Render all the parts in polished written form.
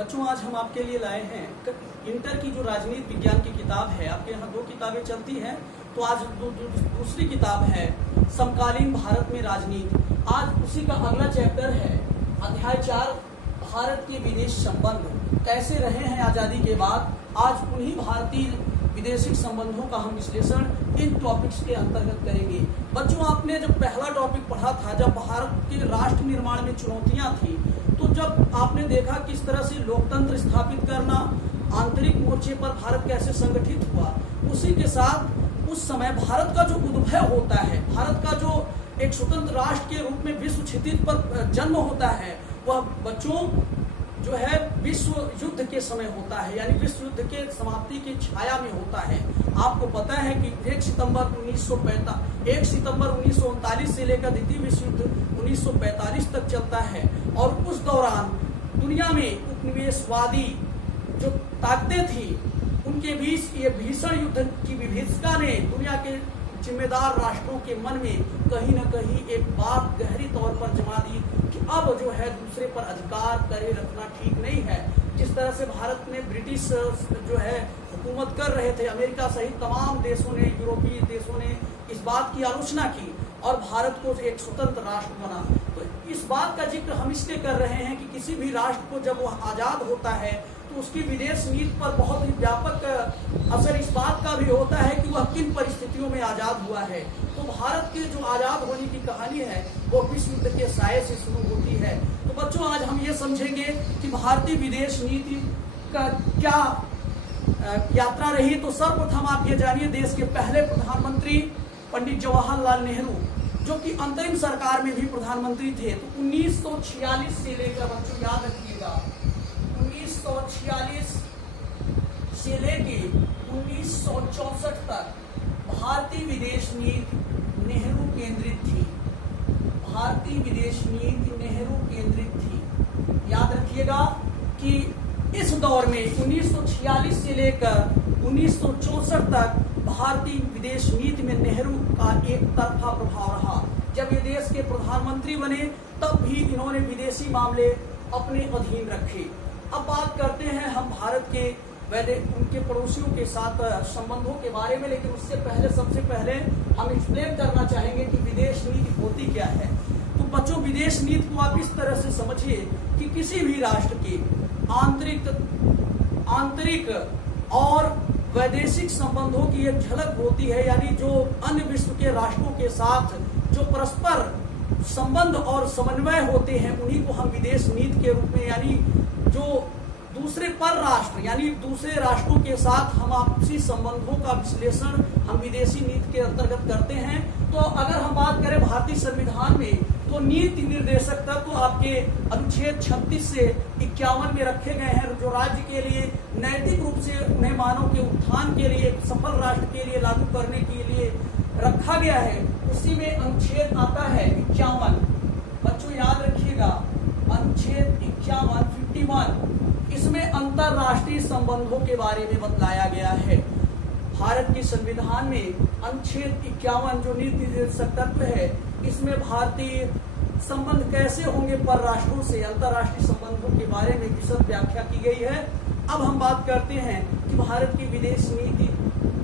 बच्चों, आज हम आपके लिए लाए हैं इंटर की जो राजनीति विज्ञान की किताब है। आपके यहाँ 2 किताबें चलती हैं, तो आज दूसरी किताब है समकालीन भारत में राजनीति। आज उसी का अगला चैप्टर है, अध्याय 4, भारत के विदेश संबंध कैसे रहे हैं आजादी के बाद। आज उन्हीं भारतीय विदेशी संबंधों का हम विश्लेषण इन टॉपिक्स के अंतर्गत करेंगे। बच्चों, आपने जब पहला टॉपिक पढ़ा था, जब भारत के राष्ट्र निर्माण में चुनौतियां थी, तो जब आपने देखा किस तरह से लोकतंत्र स्थापित करना, आंतरिक मोर्चे पर भारत कैसे संगठित हुआ, उसी के साथ उस समय भारत का जो उद्भव होता है, भारत का जो एक स्वतंत्र राष्ट्र के रूप में विश्व क्षितिज पर जन्म होता है, वह बच्चों जो है विश्व युद्ध के समय होता है, यानी विश्व युद्ध के समाप्ति की छाया में होता है। आपको पता है कि 1 सितंबर 1939 से लेकर द्वितीय विश्व युद्ध 1945 तक चलता है, और उस दौरान दुनिया में उपनिवेशवादी जो ताकतें थी, उनके बीच ये भीषण युद्ध की विभीषिका ने दुनिया के जिम्मेदार राष्ट्रों के मन में कहीं न कहीं एक बात गहरी तौर पर जमा दी कि अब जो है दूसरे पर अधिकार करे रखना ठीक नहीं है। जिस तरह से भारत में ब्रिटिश जो है हुकूमत कर रहे थे, अमेरिका सहित तमाम देशों ने, यूरोपीय देशों ने इस बात की आलोचना की और भारत को एक स्वतंत्र राष्ट्र बना। तो इस बात का जिक्र हम इसलिए कर रहे हैं कि किसी भी राष्ट्र को जब वह आजाद होता है तो उसकी विदेश नीति पर बहुत ही व्यापक असर इस बात का भी होता है कि वह किन परिस्थितियों में आजाद हुआ है। तो भारत के जो आजाद होने की कहानी है वो विश्व युद्ध के साये से शुरू होती है। तो बच्चों, आज हम ये समझेंगे कि भारतीय विदेश नीति का क्या यात्रा रही। तो सर्वप्रथम आप ये जानिए, देश के पहले प्रधानमंत्री पंडित जवाहरलाल नेहरू, जो कि अंतरिम सरकार में भी प्रधानमंत्री थे, तो 1946 से लेकर, बच्चों याद रखिएगा, 1946 से लेके 1964 तक भारतीय विदेश नीति नेहरू केंद्रित थी। भारतीय विदेश नीति नेहरू केंद्रित थी। याद रखिएगा कि इस दौर में 1946 से लेकर 1964 तक भारतीय विदेश नीति में नेहरू का एक तरफा प्रभाव रहा। जब ये देश के प्रधानमंत्री बने तब भी इन्होंने विदेशी मामले अपने अधीन रखे। अब बात करते हैं हम भारत के उनके पड़ोसियों के साथ संबंधों के बारे में, लेकिन उससे पहले सबसे पहले हम एक्सप्लेन करना चाहेंगे कि विदेश नीति होती क्या है। तो बच्चों, विदेश नीति को आप इस तरह से समझिए कि किसी भी राष्ट्र के आंतरिक और वैदेशिक संबंधों की एक झलक होती है, यानी जो अन्य विश्व के राष्ट्रों के साथ जो परस्पर संबंध और समन्वय होते हैं, उन्हीं को हम विदेश नीति के रूप में, यानी जो दूसरे पर राष्ट्र यानी दूसरे राष्ट्रों के साथ हम आपसी संबंधों का विश्लेषण हम विदेशी नीति के अंतर्गत करते हैं। तो अगर हम बात करें भारतीय संविधान में, तो नीति निर्देशक तत्व आपके अनुच्छेद 36 से 51 में रखे गए हैं, जो राज्य के लिए नैतिक रूप से उन्हें मानव के उत्थान के लिए, एक सफल राष्ट्र के लिए लागू करने के लिए रखा गया है। उसी में अनुच्छेद आता है 51। बच्चों याद रखिएगा, अनुच्छेद 51 इसमें अंतरराष्ट्रीय संबंधों के बारे में बतलाया गया है। भारत के संविधान में अनुच्छेद 51 जो नीति निर्देशक तत्व है, इसमें भारतीय संबंध कैसे होंगे पर राष्ट्रों से, अंतरराष्ट्रीय संबंधों के बारे में विशद व्याख्या की गई है। अब हम बात करते हैं कि भारत की विदेश नीति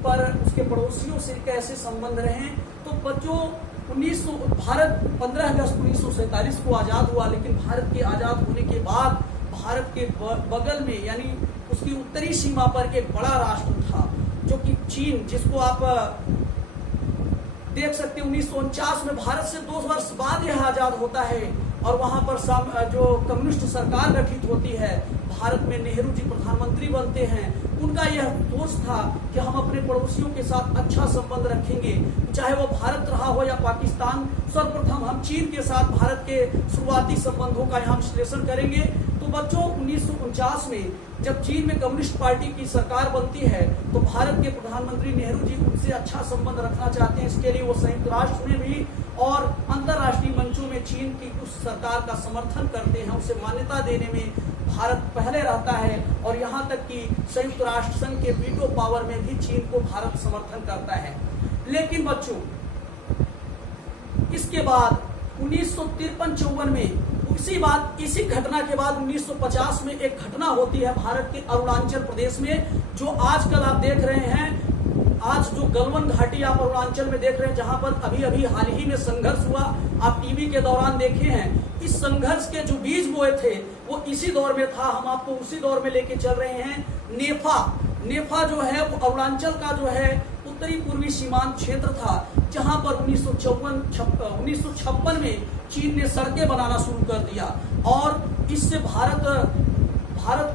पर उसके पड़ोसियों से कैसे संबंध रहे। तो बच्चों, भारत 15 अगस्त 1947 को आजाद हुआ, लेकिन भारत के आजाद होने के बाद भारत के बगल में, यानी उसकी उत्तरी सीमा पर एक बड़ा राष्ट्र था जो कि चीन, जिसको आप देख सकते हैं 1949 में भारत से 2 वर्ष बाद यह आजाद होता है, और वहां पर जो कम्युनिस्ट सरकार गठित होती है, भारत में नेहरू जी प्रधानमंत्री बनते हैं। उनका यह सोच था कि हम अपने पड़ोसियों के साथ अच्छा संबंध रखेंगे, चाहे वो भारत रहा हो या पाकिस्तान। सर्वप्रथम हम चीन के साथ भारत के शुरुआती संबंधों का यहाँ विश्लेषण करेंगे। तो बच्चों, 1949 में जब चीन में कम्युनिस्ट पार्टी की सरकार बनती है, तो भारत के प्रधानमंत्री नेहरू जी उनसे अच्छा संबंध रखना चाहते हैं। इसके लिए वो संयुक्त राष्ट्र में भी और अंतर्राष्ट्रीय मंचों में चीन की उस सरकार का समर्थन करते हैं। उसे मान्यता देने में भारत पहले रहता है, और यहाँ तक कि संयुक्त राष्ट्र संघ के वीटो पावर में भी चीन को भारत समर्थन करता है। लेकिन बच्चों, इसके बाद 1953-54 में इसी घटना के बाद 1950 में एक घटना होती है भारत के अरुणाचल प्रदेश में, जो आजकल आप देख रहे हैं। आज जो गलवान घाटी आप अरुणाचल में देख रहे हैं, जहां पर अभी अभी हाल ही में संघर्ष हुआ, आप टीवी के दौरान देखे हैं। इस संघर्ष के जो बीज बोए थे वो इसी दौर में था। हम आपको उसी दौर में लेके चल रहे हैं। नेफा जो है वो अरुणाचल का जो है उत्तरी पूर्वी सीमांत क्षेत्र था, जहां पर 1956 में चीन ने सड़कें बनाना शुरू कर दिया। और इससे भारत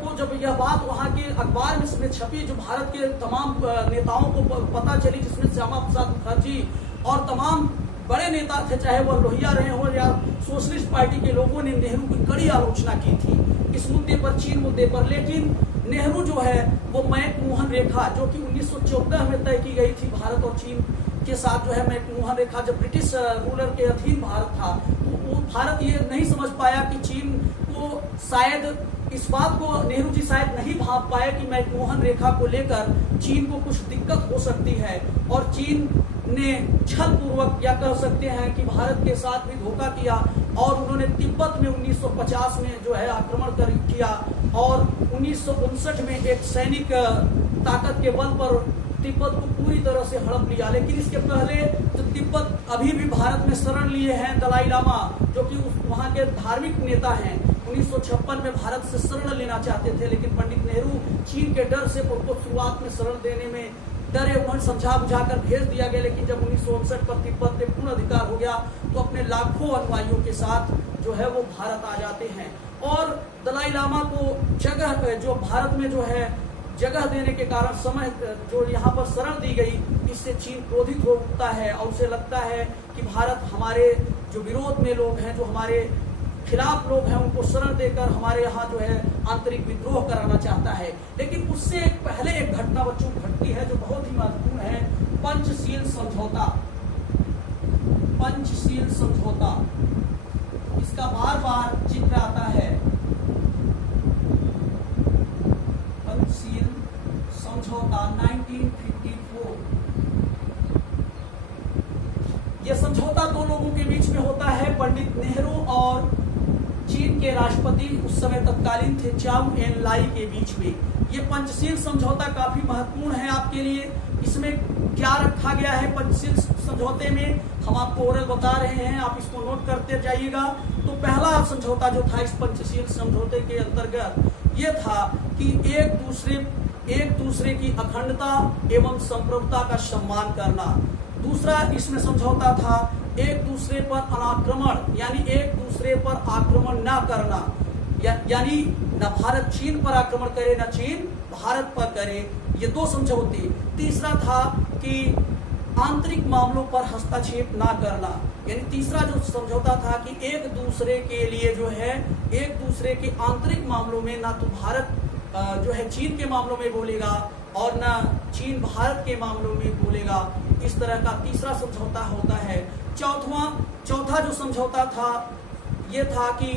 को जब यह बात वहां के अखबार में इसमें छपी, जो भारत के तमाम नेताओं को पता चली, जिसमें श्यामा प्रसाद मुखर्जी और तमाम बड़े नेता थे, चाहे वो लोहिया रहे हो या सोशलिस्ट पार्टी के लोगों ने नेहरू की कड़ी आलोचना की थी इस मुद्दे पर, चीन मुद्दे पर। लेकिन नेहरू जो है वो मैकमोहन रेखा, जो कि 1914 में तय की गई थी भारत और चीन के साथ, जो है मैकमोहन रेखा, जब ब्रिटिश रूलर के अधीन भारत था, तो वो भारत ये नहीं समझ पाया कि चीन को शायद इस बात को नेहरू जी शायद नहीं भाप पाए कि मैकमोहन रेखा को लेकर चीन को कुछ दिक्कत हो सकती है। और चीन ने छल पूर्वक, या कह सकते हैं कि भारत के साथ भी धोखा किया, और उन्होंने तिब्बत में 1950 में जो है आक्रमण किया, और 1959 में एक सैनिक ताकत के बल पर तिब्बत को पूरी तरह से हड़प लिया। लेकिन इसके पहले जो तिब्बत अभी भी भारत में शरण लिए हैं दलाई लामा, जो कि वहाँ के धार्मिक नेता हैं, 1956 में भारत से शरण लेना चाहते थे, लेकिन पंडित नेहरू चीन के डर से उनको शुरुआत में शरण देने में डरे, उन्होंने समझा बुझाकर भेज दिया गया। लेकिन जब 1959 पर तिब्बत में पूर्ण अधिकार हो गया, तो अपने लाखों अनुयायियों के साथ जो है वो भारत आ जाते हैं। और दलाई लामा को जगह, जो भारत में जो है जगह देने के कारण समय जो यहाँ पर शरण दी गई, इससे चीन क्रोधित हो उठता है और उसे लगता है कि भारत हमारे जो विरोध में लोग हैं, जो हमारे खिलाफ लोग हैं, उनको शरण देकर हमारे यहाँ जो है आंतरिक विद्रोह कराना चाहता है। लेकिन उससे पहले एक घटना बच्चों घटती है जो बहुत ही महत्वपूर्ण है, पंचशील समझौता। पंचशील समझौता, इसका बार बार जिक्र आता है। पंचशील समझौता 1954। यह समझौता दो लोगों के बीच में होता है, पंडित नेहरू और चीन के राष्ट्रपति उस समय तत्कालीन थे चाउ एन लाई के बीच में। ये पंचशील समझौता काफी महत्वपूर्ण है आपके लिए। इसमें क्या रखा गया है पंचशील समझौते में, हम आपको ओरल बता रहे हैं, आप इसको नोट करते जाइएगा। तो पहला समझौता जो था इस पंचशील समझौते के अंतर्गत ये था कि एक दूसरे की अखंडता एवं संप्रभुता का सम्मान करना। दूसरा इसमें समझौता था एक दूसरे पर अनाक्रमण, यानी एक दूसरे पर आक्रमण न करना, यानी न भारत चीन पर आक्रमण करे न चीन भारत पर करे, ये दो समझौते। तीसरा था कि आंतरिक मामलों पर हस्तक्षेप ना करना, यानी तीसरा जो समझौता था कि एक दूसरे के लिए जो है एक दूसरे के आंतरिक मामलों में ना तो भारत जो है चीन के मामलों में बोलेगा और ना चीन भारत के मामलों में बोलेगा। इस तरह का तीसरा समझौता होता है। चौथा जो समझौता था ये था कि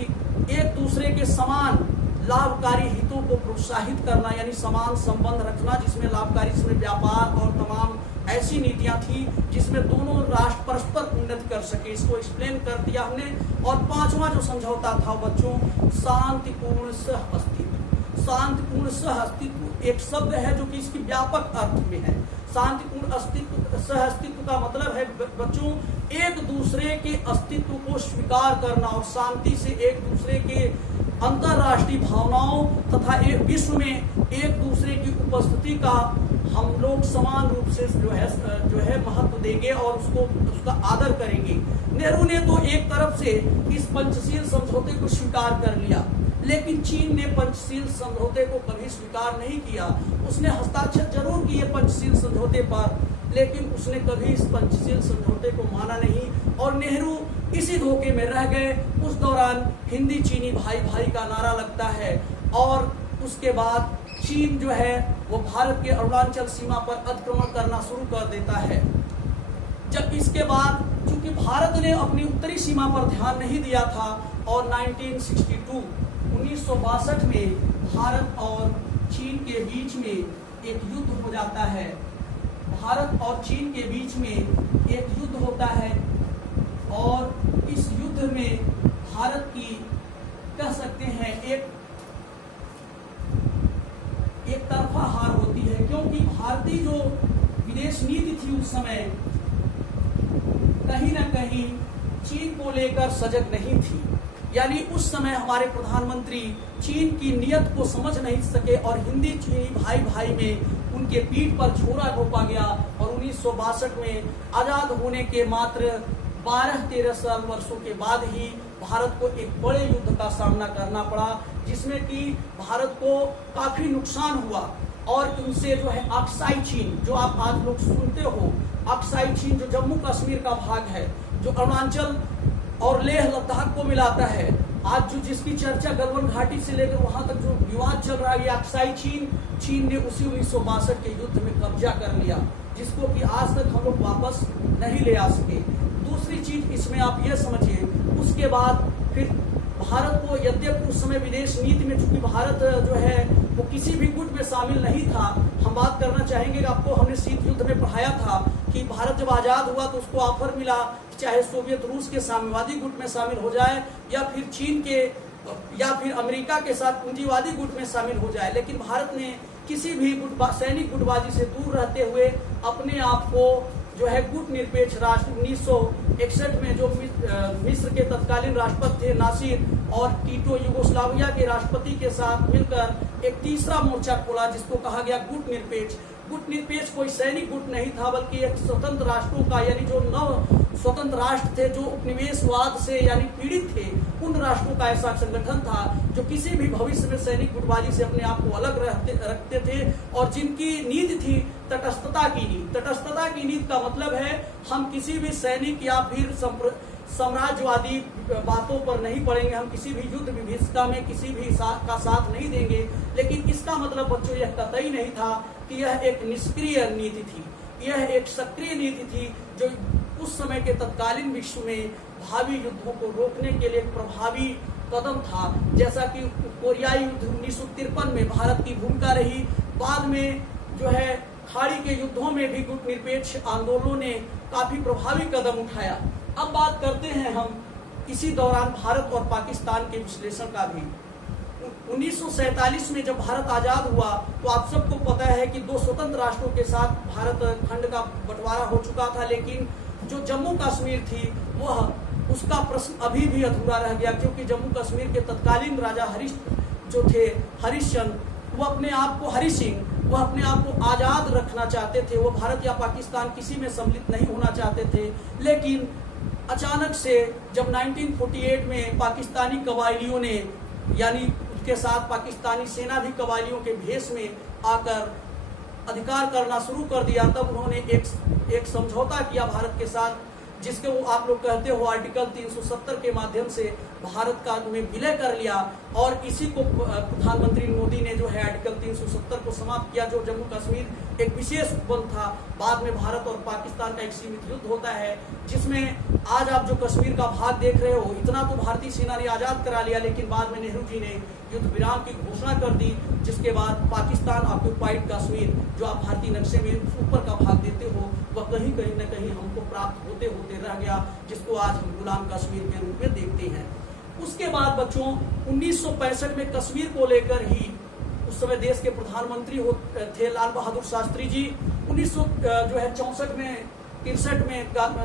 एक दूसरे के समान लाभकारी हितों को प्रोत्साहित करना, यानी समान संबंध रखना जिसमें लाभकारी, जिसमें व्यापार और तमाम ऐसी नीतियां थी जिसमें दोनों राष्ट्र परस्पर उन्नति कर सके। इसको एक्सप्लेन कर दिया हमने। और पांचवा जो समझौता था बच्चों, शांतिपूर्ण सह अस्तित्व। शांतिपूर्ण सह अस्तित्व एक शब्द है जो कि इसकी व्यापक अर्थ में है। शांतिपूर्ण अस्तित्व, सह अस्तित्व का मतलब है बच्चों एक दूसरे के अस्तित्व को स्वीकार करना और शांति से एक दूसरे के अंतरराष्ट्रीय भावनाओं तथा विश्व में एक दूसरे की उपस्थिति का हम लोग समान रूप से जो है महत्व देंगे और उसका आदर करेंगे। नेहरू ने तो एक तरफ से इस पंचशील समझौते को स्वीकार कर लिया, लेकिन चीन ने पंचशील समझौते को कभी स्वीकार नहीं किया। उसने हस्ताक्षर जरूर किए पंचशील समझौते पर, लेकिन उसने कभी इस पंचशील समझौते को माना नहीं और नेहरू इसी धोखे में रह गए। उस दौरान हिंदी चीनी भाई भाई का नारा लगता है और उसके बाद चीन जो है वो भारत के अरुणाचल सीमा पर अतिक्रमण करना शुरू कर देता है। जब इसके बाद चूंकि भारत ने अपनी उत्तरी सीमा पर ध्यान नहीं दिया था और 1962 में भारत और चीन के बीच में एक युद्ध हो जाता है। भारत और चीन के बीच में एक युद्ध होता है और इस युद्ध में भारत की कह सकते हैं एक तरफा हार होती है, क्योंकि भारतीय जो विदेश नीति थी उस समय कहीं ना कहीं चीन को लेकर सजग नहीं थी। यानी उस समय हमारे प्रधानमंत्री चीन की नीयत को समझ नहीं सके और हिंदी चीनी भाई भाई में उनके पीठ पर छोरा घोंपा गया और 1962 में आजाद होने के मात्र 12-13 वर्षों के बाद ही भारत को एक बड़े युद्ध का सामना करना पड़ा, जिसमें कि भारत को काफी नुकसान हुआ। और उनसे जो है अक्साई चीन, जो आप आज लोग सुनते हो, अक्साई चीन जो जम्मू कश्मीर का भाग है, जो अरुणाचल और लेह लद्दाख को मिलाता है, आज जो जिसकी चर्चा गलवान घाटी से लेकर वहां तक जो विवाद चल रहा है, अक्साई चीन ने उसी 1962 के युद्ध में कब्जा कर लिया, जिसको कि आज तक हम लोग वापस नहीं ले आ सके। दूसरी चीज इसमें आप ये समझिए, उसके बाद फिर भारत को, यद्यपि उस समय विदेश नीति में चूंकि भारत जो है वो किसी भी गुट में शामिल नहीं था। हम बात करना चाहेंगे कि आपको हमने शीत युद्ध में पढ़ाया था कि भारत जब आजाद हुआ तो उसको ऑफर मिला चाहे सोवियत रूस के साम्यवादी गुट में शामिल हो जाए या फिर चीन के या फिर अमेरिका के साथ पूंजीवादी गुट में शामिल हो जाए, लेकिन भारत ने किसी भी सैनिक गुटबाजी से दूर रहते हुए अपने आप को जो है गुट निरपेक्ष राष्ट्र 1961 में जो मिस्र के तत्कालीन राष्ट्रपति थे नासिर और टीटो यूगोस्लाविया के राष्ट्रपति के साथ मिलकर एक तीसरा मोर्चा खोला, जिसको कहा गया गुट निरपेक्ष। गुट निरपेक्ष कोई सैनिक गुट नहीं था, बल्कि एक स्वतंत्र राष्ट्रों का, यानी जो नव स्वतंत्र राष्ट्र थे जो उपनिवेशवाद से यानी पीड़ित थे, उन राष्ट्रों का ऐसा संगठन था जो किसी भी भविष्य में सैनिक गुटबाजी से अपने आप को अलग रखते थे और जिनकी नीति थी तटस्थता की नीति। तटस्थता की नीति का मतलब है हम किसी भी सैनिक या फिर साम्राज्यवादी बातों पर नहीं पड़ेंगे, हम किसी भी युद्ध विभीषिका में किसी भी का साथ नहीं देंगे। लेकिन इसका मतलब बच्चों यह कतई नहीं था कि यह एक निष्क्रिय नीति थी, यह एक सक्रिय नीति थी जो उस समय के तत्कालीन विश्व में भावी युद्धों को रोकने के लिए प्रभावी कदम था। जैसा कि कोरियाई युद्ध 1953 में भारत की भूमिका रही, बाद में जो है खाड़ी के युद्धों में भी गुट निरपेक्ष आंदोलनों ने काफी प्रभावी कदम उठाया। अब बात करते हैं हम इसी दौरान भारत और पाकिस्तान के विश्लेषण का भी। 1947 में जब भारत आजाद हुआ तो आप सबको पता है कि दो स्वतंत्र राष्ट्रों के साथ भारत खंड का बंटवारा हो चुका था, लेकिन जो जम्मू कश्मीर थी वह उसका प्रश्न अभी भी अधूरा रह गया, क्योंकि जम्मू कश्मीर के तत्कालीन राजा हरिश्चंद्र वो अपने आप को हरि सिंह वह अपने आप को आजाद रखना चाहते थे, वो भारत या पाकिस्तान किसी में सम्मिलित नहीं होना चाहते थे। लेकिन अचानक से जब 1948 में पाकिस्तानी कबायलियों ने, यानी उसके साथ पाकिस्तानी सेना भी कबायलियों के भेष में आकर अधिकार करना शुरू कर दिया, तब उन्होंने एक समझौता किया भारत के साथ, जिसके वो आप लोग कहते हो आर्टिकल 370 के माध्यम से भारत का में विलय कर लिया। और इसी को प्रधानमंत्री मोदी ने जो है आर्टिकल 370 को समाप्त किया, जो जम्मू कश्मीर एक विशेष उपबंध था। बाद में भारत और पाकिस्तान का एक सीमित युद्ध होता है, जिसमें आज आप जो कश्मीर का भाग देख रहे हो, इतना तो भारतीय सेना ने आजाद करा लिया, लेकिन बाद में नेहरू जी ने युद्ध विराम की घोषणा कर दी, जिसके बाद पाकिस्तान ऑक्युपाइड कश्मीर, जो आप भारतीय नक्शे में ऊपर का भाग देते हो, वह कहीं न कहीं हमको प्राप्त होते होते रह गया, जिसको आज हम गुलाम कश्मीर के रूप में देखते हैं। उसके बाद बच्चों 1965 में कश्मीर को लेकर ही उस समय देश के प्रधानमंत्री थे लाल बहादुर शास्त्री जी। 1964 में 63 में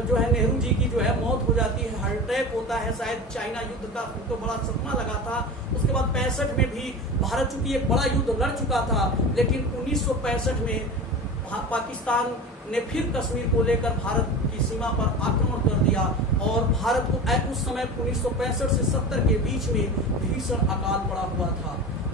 जो है नेहरू जी की जो है मौत हो जाती है, हार्ट अटैक होता है, शायद चाइना युद्ध का उनको बड़ा सपना लगा था। उसके बाद 65 में भी भारत चूंकि एक बड़ा युद्ध लड़ चुका था, लेकिन 1965 में पाकिस्तान ने फिर कश्मीर को लेकर भारत की सीमा पर आक्रमण कर दिया और भारत को उस समय 1965 से 70 के बीच में भीषण अकाल पड़ा हुआ था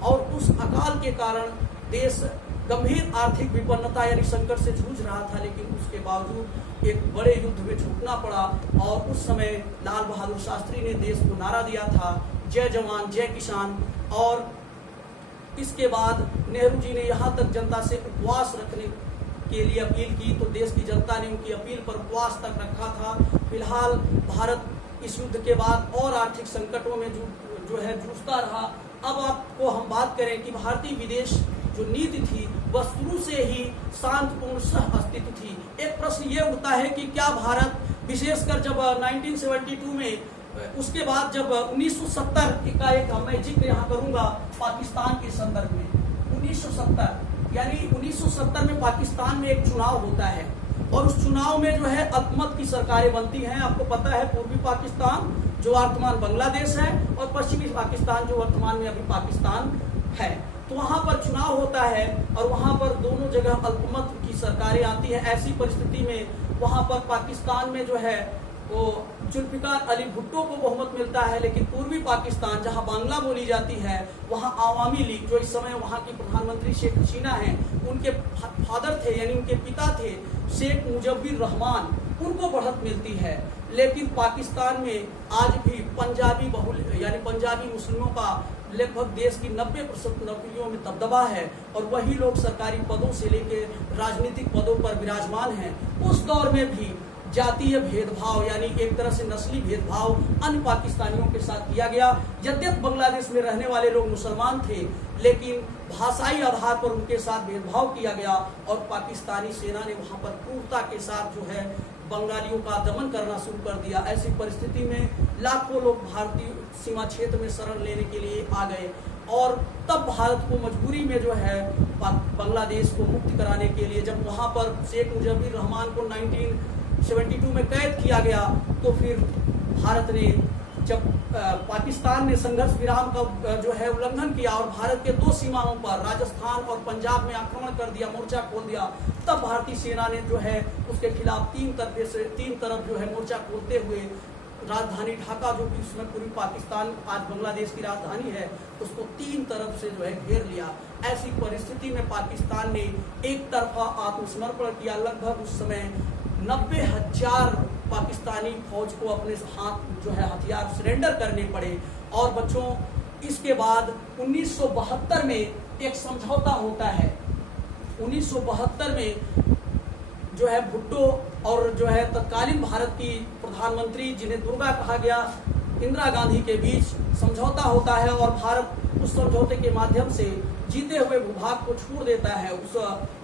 और उस अकाल के कारण देश गंभीर आर्थिक विपन्नता यानी संकट से जूझ रहा था। लेकिन उसके बावजूद एक बड़े युद्ध में झुकना पड़ा और उस समय लाल बहादुर शास्त्री ने देश को नारा दिया था, जय जवान जय किसान। और इसके बाद नेहरू जी ने यहाँ तक जनता से उपवास रखने के लिए अपील की, तो देश की जनता ने उनकी अपील पर उपवास तक रखा था। फिलहाल भारत इस युद्ध के बाद और आर्थिक संकटों में जो है जूझता रहा। अब आपको हम बात करें कि भारतीय विदेश जो नीति थी वह शुरू से ही शांतिपूर्ण सह अस्तित्व थी। एक प्रश्न ये उठता है कि क्या भारत विशेषकर जब 1972 में उसके बाद जब 1970 का एक मैं जिक्र यहाँ करूंगा पाकिस्तान के संदर्भ में। 1970 यानी 1970 में पाकिस्तान में एक चुनाव होता है और उस चुनाव में जो है अल्पमत की सरकारें बनती हैं। आपको पता है पूर्वी पाकिस्तान जो वर्तमान बांग्लादेश है और पश्चिमी पाकिस्तान जो वर्तमान में अभी पाकिस्तान है, तो वहां पर चुनाव होता है और वहां पर दोनों जगह अल्पमत की सरकारें आती है। ऐसी परिस्थिति में वहां पर पाकिस्तान में जो है वो जुल्फिकार अली भुट्टो को बहुमत मिलता है, लेकिन पूर्वी पाकिस्तान जहां बांग्ला बोली जाती है वहां आवामी लीग जो इस समय वहां की प्रधानमंत्री शेख हसीना हैं, उनके फादर थे यानी उनके पिता थे शेख मुजब्बिर रहमान, उनको बढ़त मिलती है। लेकिन पाकिस्तान में आज भी पंजाबी बहुल यानी पंजाबी मुस्लिमों का लगभग देश की 90% नौकरियों में दबदबा है और वही लोग सरकारी पदों से लेकर राजनीतिक पदों पर विराजमान हैं। उस दौर में भी जातीय भेदभाव यानी एक तरह से नस्ली भेदभाव अन्य पाकिस्तानियों के साथ किया गया। यद्यपि बांग्लादेश में रहने वाले लोग मुसलमान थे, लेकिन भाषाई आधार पर उनके साथ भेदभाव किया गया और पाकिस्तानी सेना ने वहां पर क्रूरता के साथ जो है बंगालियों का दमन करना शुरू कर दिया। ऐसी परिस्थिति में लाखों लोग भारतीय सीमा क्षेत्र में शरण लेने के लिए आ गए और तब भारत को मजबूरी में जो है बांग्लादेश को मुक्त कराने के लिए, जब वहां पर शेख मुजब्बिर रहमान को 1972 में कैद किया गया, तो फिर भारत ने जब पाकिस्तान ने संघर्ष विराम का जो है उल्लंघन किया और भारत के दो सीमाओं पर राजस्थान और पंजाब में आक्रमण कर दिया, मोर्चा खोल दिया, तब भारतीय सेना ने जो है उसके खिलाफ तीन तरफ जो है मोर्चा खोलते हुए राजधानी ढाका जो कि उसमें पूरी पाकिस्तान आज बांग्लादेश की राजधानी है, उसको तीन तरफ से जो है घेर लिया। ऐसी परिस्थिति में पाकिस्तान ने एक तरफा आत्मसमर्पण किया। लगभग उस समय 90,000 पाकिस्तानी फौज को अपने हाथ जो है हथियार सरेंडर करने पड़े। और बच्चों इसके बाद 1972 में एक समझौता होता है। 1972 में जो है भुट्टो और जो है तत्कालीन भारत की प्रधानमंत्री जिन्हें दुर्गा कहा गया इंदिरा गांधी के बीच समझौता होता है और भारत उस समझौते के माध्यम से जीते हुए भूभाग को छोड़ देता है। उस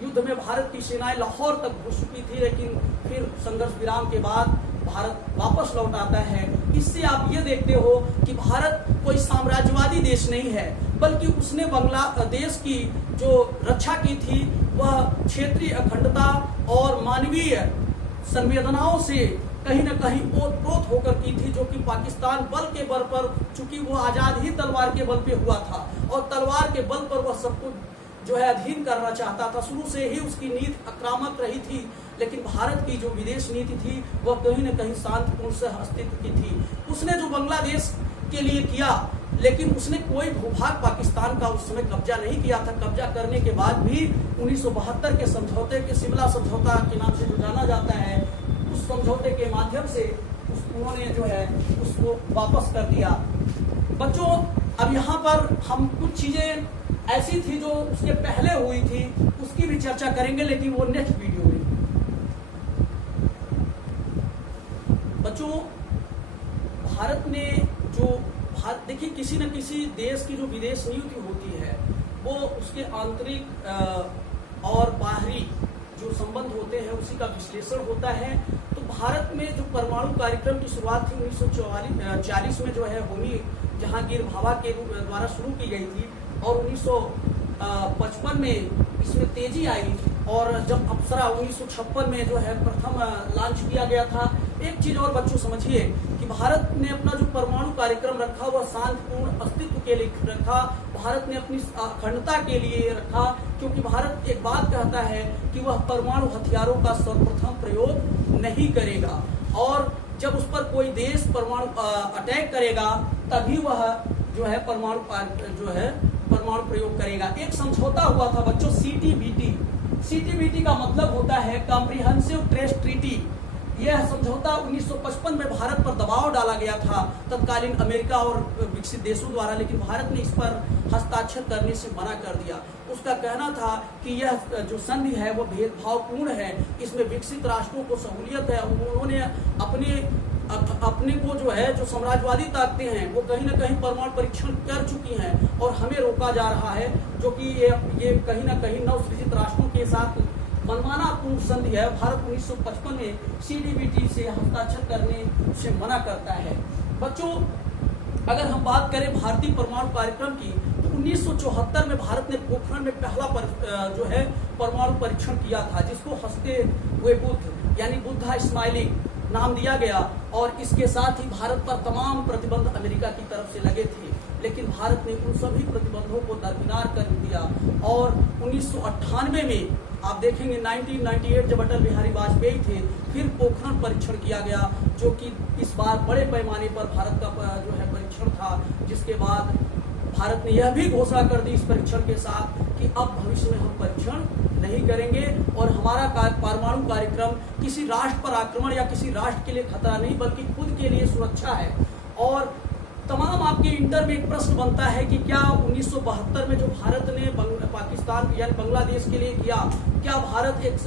युद्ध में भारत की सेनाएं लाहौर तक घुस चुकी थी, लेकिन फिर संघर्ष विराम के बाद भारत वापस लौट आता है। इससे आप ये देखते हो कि भारत कोई साम्राज्यवादी देश नहीं है, बल्कि उसने बांग्लादेश की जो रक्षा की थी वह क्षेत्रीय अखंडता और मानवीय संवेदनाओं से कहीं न कहीं ओतप्रोत होकर की थी, जो कि पाकिस्तान बल के बल पर, चूंकि वो आजाद ही तलवार के बल पे हुआ था और तलवार के बल पर वह सब कुछ जो है अधीन करना चाहता था। शुरू से ही उसकी नीति आक्रामक रही थी, लेकिन भारत की जो विदेश नीति थी वह कहीं न कहीं शांतिपूर्ण से अस्तित्व की थी। उसने जो बांग्लादेश के लिए किया, लेकिन उसने कोई भूभाग पाकिस्तान का उस समय कब्जा नहीं किया था। कब्जा करने के बाद भी 1972 के समझौते के शिमला समझौता के नाम से जो जाना जाता है, उस समझौते के माध्यम से उन्होंने जो है उसको वापस कर दिया। बच्चों अब यहाँ पर हम कुछ चीजें ऐसी थी जो उसके पहले हुई थी उसकी भी चर्चा करेंगे, लेकिन वो नेक्स्ट वीडियो में। बच्चों भारत में जो देखिए किसी न किसी देश की जो विदेश नीति होती है वो उसके आंतरिक और बाहरी जो संबंध होते हैं उसी का विश्लेषण होता है। तो भारत में जो परमाणु कार्यक्रम की शुरुआत थी 1940 में जो है होमी जहांगीर भाभा के द्वारा शुरू की गई थी और 1955 में इसमें तेजी आई और जब अप्सरा 1956 में जो है प्रथम लॉन्च किया गया था। एक चीज और बच्चों समझिए कि भारत ने अपना जो परमाणु कार्यक्रम रखा वह शांतिपूर्ण अस्तित्व के लिए रखा, भारत ने अपनी अखंडता के लिए रखा, क्योंकि भारत एक बात कहता है कि वह परमाणु हथियारों का सर्वप्रथम प्रयोग नहीं करेगा और जब उस पर कोई देश परमाणु अटैक करेगा तभी वह जो है परमाणु प्रयोग करेगा। एक समझौता हुआ था बच्चों CTBT। CTBT का मतलब होता है कॉम्प्रिहेंसिव ट्रेस ट्रीटी। यह समझौता 1955 में भारत पर दबाव डाला गया था तत्कालीन अमेरिका और विकसित देशों द्वारा, लेकिन भारत ने इस पर हस्ताक्षर करने से मना कर दिया। उसका कहना था कि यह जो संधि है वो भेदभावपूर्ण है, इसमें विकसित राष्ट्रों को सहूलियत है। उन्होंने अपने को जो है जो साम्राज्यवादी ताकतें हैं वो कहीं न कहीं परमाणु परीक्षण कर चुकी हैं और हमें रोका जा रहा है, जो कि ये कहीं न कहीं नवसृजित राष्ट्रों के साथ मनमानापूर्ण संधि है। भारत 1955 में CTBT से हस्ताक्षर करने से मना करता है। बच्चों, अगर हम बात करें भारतीय परमाणु कार्यक्रम की, तो 1974 में भारत ने पोखरण में पहला जो है परमाणु परीक्षण किया था, जिसको हंसते हुए बुद्ध यानी बुद्धा स्माइलिंग नाम दिया गया। और इसके साथ ही भारत पर तमाम प्रतिबंध अमेरिका की तरफ से लगे थे, लेकिन भारत ने उन सभी प्रतिबंधों को दरकिनार कर दिया। और 1998 में आप देखेंगे 1998 जब अटल बिहारी वाजपेयी थे, फिर पोखरण परीक्षण किया गया, जो कि इस बार बड़े पैमाने पर भारत का जो है परीक्षण था, जिसके बाद भारत ने यह भी घोषणा कर दी इस परीक्षण के साथ कि अब भविष्य में हम परीक्षण नहीं करेंगे और हमारा परमाणु कार्यक्रम किसी राष्ट्र पर आक्रमण या किसी राष्ट्र के लिए खतरा नहीं, बल्कि खुद के लिए सुरक्षा है। और तमाम आपके इंटर में एक प्रश्न बनता है कि क्या 1972 में जो भारत ने पाकिस्तान यानी बांग्लादेश के लिए किया, क्या भारत एक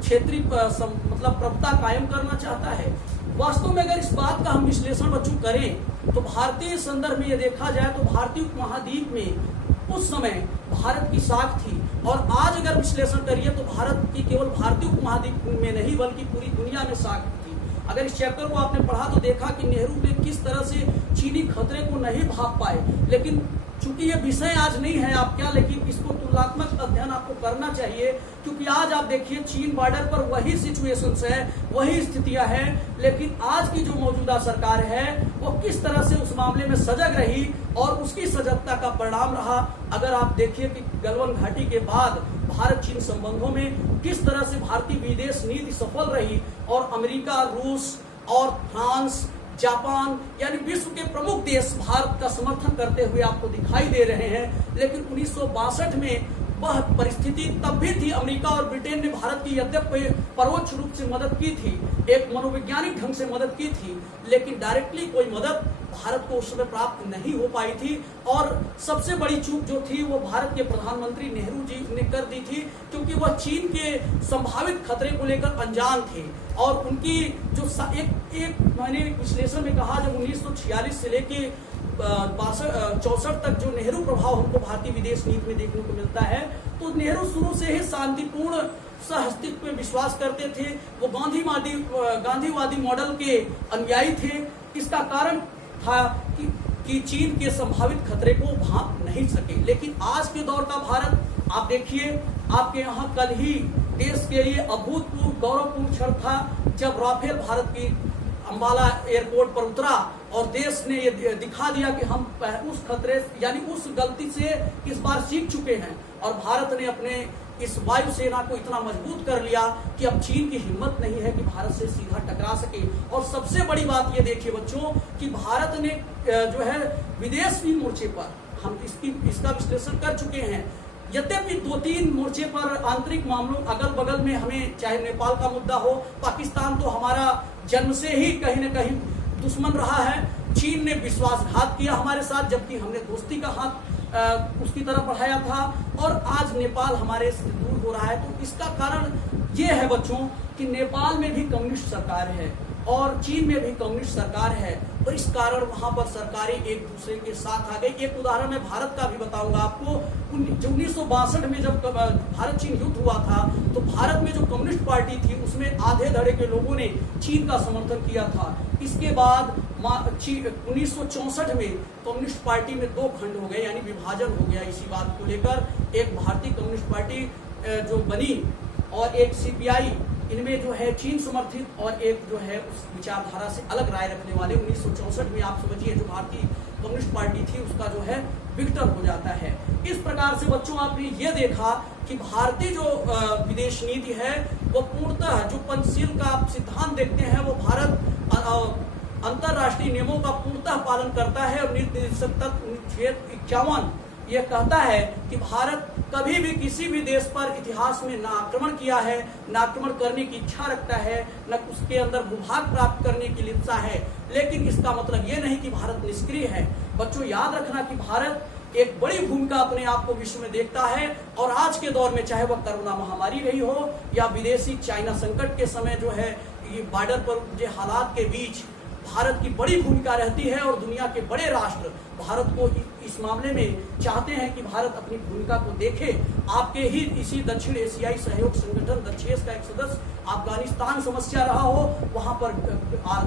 क्षेत्रीय मतलब प्रभुता कायम करना चाहता है? वास्तव में अगर इस बात का हम विश्लेषण बच्चों करें तो भारतीय संदर्भ में ये देखा जाए तो भारतीय उपमहाद्वीप में उस समय भारत की साख थी, और आज अगर विश्लेषण करिए तो भारत की केवल भारतीय उपमहाद्वीप में नहीं बल्कि पूरी दुनिया में साख थी। अगर इस चैप्टर को आपने पढ़ा तो देखा कि नेहरू ने किस तरह से चीनी खतरे को नहीं भाप पाए, लेकिन चूंकि ये विषय आज नहीं है आप क्या, लेकिन इसको तुलनात्मक अध्ययन आपको करना चाहिए, क्योंकि आज आप देखिए चीन बॉर्डर पर वही सिचुएशंस है, वही स्थितियां हैं, लेकिन आज की जो मौजूदा सरकार है वो किस तरह से उस मामले में सजग रही और उसकी सजगता का परिणाम रहा। अगर आप देखिए कि गलवान घाटी के बाद भारत चीन संबंधों में किस तरह से भारतीय विदेश नीति सफल रही, और अमेरिका, रूस और फ्रांस, जापान यानी विश्व के प्रमुख देश भारत का समर्थन करते हुए आपको दिखाई दे रहे हैं। लेकिन 1962 में वह परिस्थिति तब भी थी। अमेरिका और ब्रिटेन ने भारत की यद्यपि परोक्ष रूप से मदद की थी, एक मनोवैज्ञानिक ढंग से मदद की थी, लेकिन डायरेक्टली कोई मदद भारत को उस समय प्राप्त नहीं हो पाई थी। और सबसे बड़ी चूक जो थी वो भारत के प्रधानमंत्री नेहरू जी ने कर दी थी, क्योंकि वह चीन के संभावित खतरे को लेकर अनजान थे। और उनकी जो एक मैंने विश्लेषण में कहा, जब 1946 से लेके 64 तक जो नेहरू प्रभाव हमको भारतीय विदेश नीति में देखने को मिलता है, तो नेहरू शुरू से ही शांतिपूर्ण सहअस्तित्व में विश्वास करते थे। वो गांधीवादी मॉडल के अनुयायी थे। इसका कारण था कि चीन के संभावित खतरे को भांप नहीं सके। लेकिन आज के दौर का भारत आप देखिए, आपके यहाँ कल ही देश के लिए अभूतपूर्व गौरवपूर्ण क्षण था जब राफेल भारत की अंबाला एयरपोर्ट पर उतरा और देश ने ये दिखा दिया कि हम उस खतरे यानी उस गलती से इस बार सीख चुके हैं, और भारत ने अपने इस वायुसेना को इतना मजबूत कर लिया कि अब चीन की हिम्मत नहीं है कि भारत से सीधा टकरा सके। और सबसे बड़ी बात ये देखिए बच्चों कि भारत ने जो है विदेशी मोर्चे पर हम इसका विश्लेषण कर चुके हैं। यद्यपि 2-3 मोर्चे पर आंतरिक मामलों अगल बगल में हमें, चाहे नेपाल का मुद्दा हो, पाकिस्तान तो हमारा जन्म से ही कहीं न कहीं दुश्मन रहा है। चीन ने विश्वासघात किया हमारे साथ, जबकि हमने दोस्ती का हाथ उसकी तरफ बढ़ाया था, और आज नेपाल हमारे से दूर हो रहा है। तो इसका कारण ये है बच्चों कि नेपाल में भी कम्युनिस्ट सरकार है और चीन में भी कम्युनिस्ट सरकार है, और इस कारण वहां पर सरकारें एक दूसरे के साथ आ गई। एक उदाहरण मैं भारत का भी बताऊंगा आपको। 1962 में जब भारत चीन युद्ध हुआ था, तो भारत में जो कम्युनिस्ट पार्टी थी उसमें आधे धड़े के लोगों ने चीन का समर्थन किया था। इसके बाद 1964 में कम्युनिस्ट पार्टी में 2 खंड हो गए, यानी विभाजन हो गया इसी बात को लेकर। एक भारतीय कम्युनिस्ट पार्टी जो बनी और एक सीपीआई, इनमें जो है चीन समर्थित, और एक जो है उस विचारधारा से अलग राय रखने वाले। 1964 में आप समझिए जो भारतीय कम्युनिस्ट पार्टी थी उसका जो है विघटन हो जाता है। इस प्रकार से बच्चों आपने ये देखा कि भारतीय जो विदेश नीति है वो पूर्णतः जो पंचशील का आप सिद्धांत देखते हैं वो भारत अंतरराष्ट्रीय नियमों का पूर्णतः पालन करता है। और निर्देशक तत्व 51 यह कहता है कि भारत कभी भी किसी भी देश पर इतिहास में ना आक्रमण किया है, ना आक्रमण करने की इच्छा रखता है, न उसके अंदर भूभाग प्राप्त करने की लिप्सा है। लेकिन इसका मतलब ये नहीं कि भारत निष्क्रिय है। बच्चों याद रखना कि भारत एक बड़ी भूमिका अपने आप को विश्व में देखता है, और आज के दौर में चाहे वह कोरोना महामारी रही हो या विदेशी चाइना संकट के समय जो है ये बॉर्डर पर जो हालात के बीच भारत की बड़ी भूमिका रहती है और दुनिया के बड़े राष्ट्र भारत को इस मामले में चाहते हैं कि भारत अपनी भूमिका को देखे। आपके ही इसी दक्षिण एशियाई सहयोग संगठन दक्षेस का एक सदस्य अफगानिस्तान समस्या रहा हो, वहां पर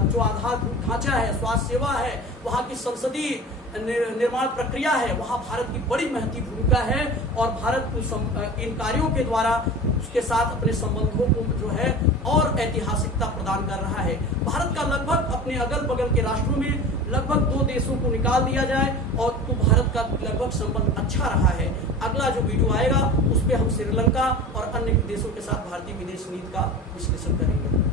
जो आधारभूत ढांचा है, स्वास्थ्य सेवा है, वहां की संसदीय निर्माण प्रक्रिया है, वहां भारत की बड़ी महती भूमिका है और भारत इन कार्यों के द्वारा उसके साथ अपने संबंधों को जो है और ऐतिहासिकता प्रदान कर रहा है। भारत का लगभग अपने अगल बगल के राष्ट्रों में लगभग 2 देशों को निकाल दिया जाए और तो भारत का लगभग संबंध अच्छा रहा है। अगला जो वीडियो आएगा उस पर हम श्रीलंका और अन्य देशों के साथ भारतीय विदेश नीति का विश्लेषण करेंगे।